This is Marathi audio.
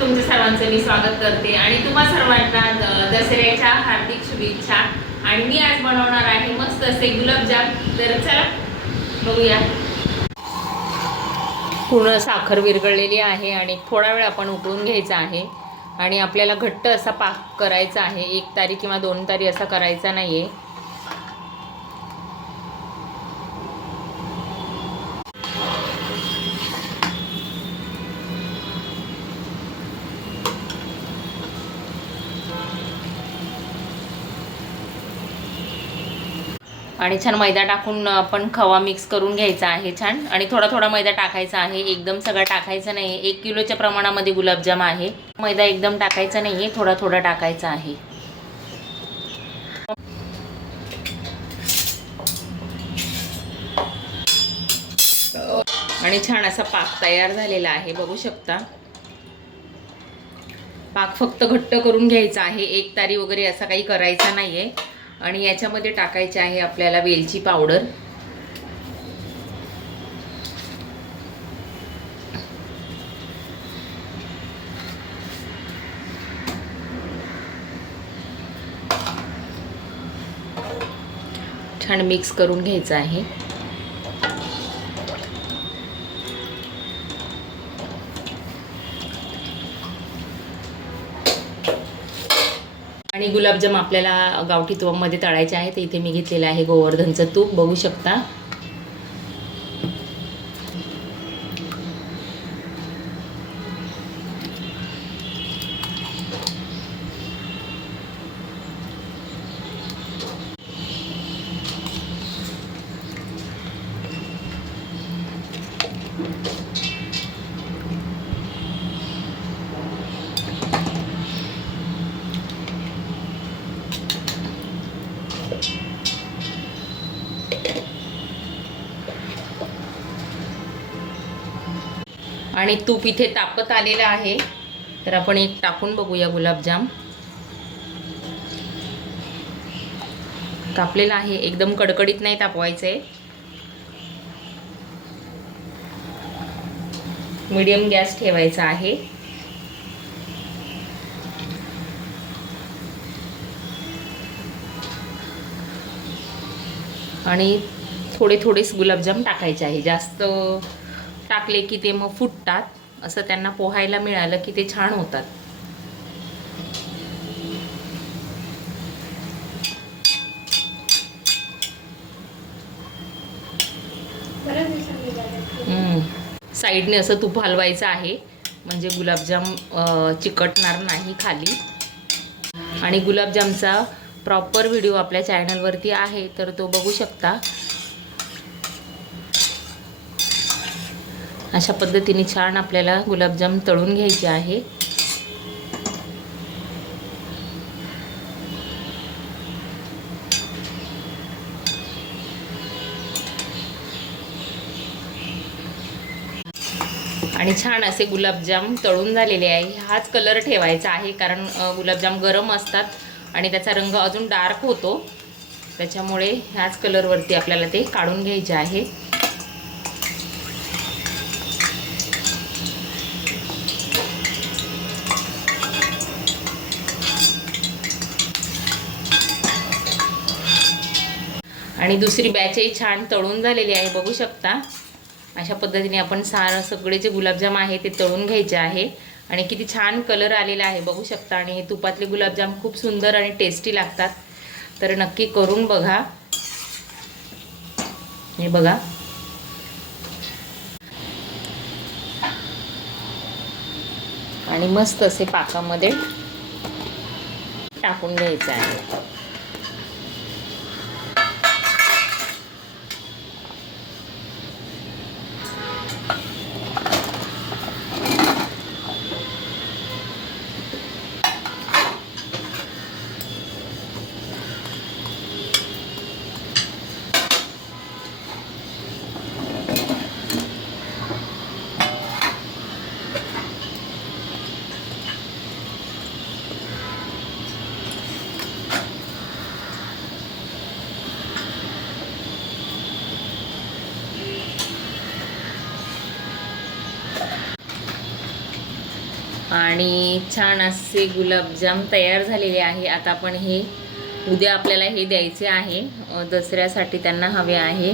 तुमच्या सर्वांचं मी स्वागत करते. आणि तुम्हा सर्वांना दसऱ्याच्या हार्दिक शुभेच्छा. आणि मी आज बनवणार आहे मस्त असे गुलाबजाम. तर चला बघूया. पूर्ण साखर विरघळलेली आहे आणि थोडा वेळ आपण उकळून घ्यायचा आहे. आणि आपल्याला घट्ट असा पाक करायचा आहे. एक तारी किंवा दोन तारी असा करायचा नाही आहे आणि छान मैदा टाकून आपण खवा मिक्स करून घ्यायचा आहे छान. आणि थोडा थोडा मैदा टाकायचा आहे. एकदम सगळा टाकायचा नाही आहे एक किलोच्या प्रमाणामध्ये गुलाबजाम आहे. मैदा एकदम टाकायचा नाही आहे थोडा थोडा टाकायचा आहे. आणि छान असा पाक तयार झालेला आहे. बघू शकता. पाक फक्त घट्ट करून घ्यायचा आहे. एक तारी वगैरे असा काही करायचा नाही आहे आणि याच्यामध्ये टाकायचे आहे आपल्याला वेलची पावडर. छान मिक्स करून घ्यायचं आहे. आणि गुलाबजाम आपल्याला गावठी तुवामध्ये तळायचे आहे तर इथे मी घेतलेलं आहे गोवर्धनचं तूप. बघू शकता. आणि तूप इथे तापत आलेलं आहे. तर आपण एक टाकून बघूया गुलाबजाम. कापलेला आहे. एकदम कडकडीत नाही तापवायचं. आहे मीडियम गॅस ठेवायचा आहे. आणि थोडे थोडेच गुलाबजाम टाकायचे आहे. जास्त टाकले की ते मग फुटतात. असं त्यांना पोहायला मिळालं की ते छान होतात. हम्म. साईडने असं तूप हलवायचं आहे. म्हणजे गुलाबजाम चिकटणार नाही खाली. आणि गुलाबजामचा प्रॉपर व्हिडिओ आपल्या चॅनलवरती आहे तर तो बघू शकता. अशा पद्धतीने छान आपल्याला गुलाबजाम तळून घ्यायचे आहे. आणि छान असे गुलाबजाम तळून झालेले आहे. हाच कलर ठेवायचा आहे कारण गुलाबजाम गरम असतात आणि त्याचा रंग अजून डार्क होतो. त्याच्यामुळे ह्याच कलरवरती आपल्याला ते काढून घ्यायचे आहे. आणि दुसरी बॅचही छान तळून झालेली आहे बघू शकता. अशा पद्धतीने आपण सार सगळे जे गुलाबजाम आहे ते तळून घ्यायचे आहे. आणि किती छान कलर आलेला आहे बघू शकता. आणि हे तुपातले गुलाबजाम खूप सुंदर आणि टेस्टी लागतात. तर नक्की करून बघा. हे बघा. आणि मस्त असे पाकामध्ये टाकून घ्यायचं आहे. आणि छान असे गुलाबजाम तयार झालेले आहे. आता आपण हे उद्या आपल्याला हे द्यायचे आहे. दसऱ्यासाठी त्यांना हवे आहे.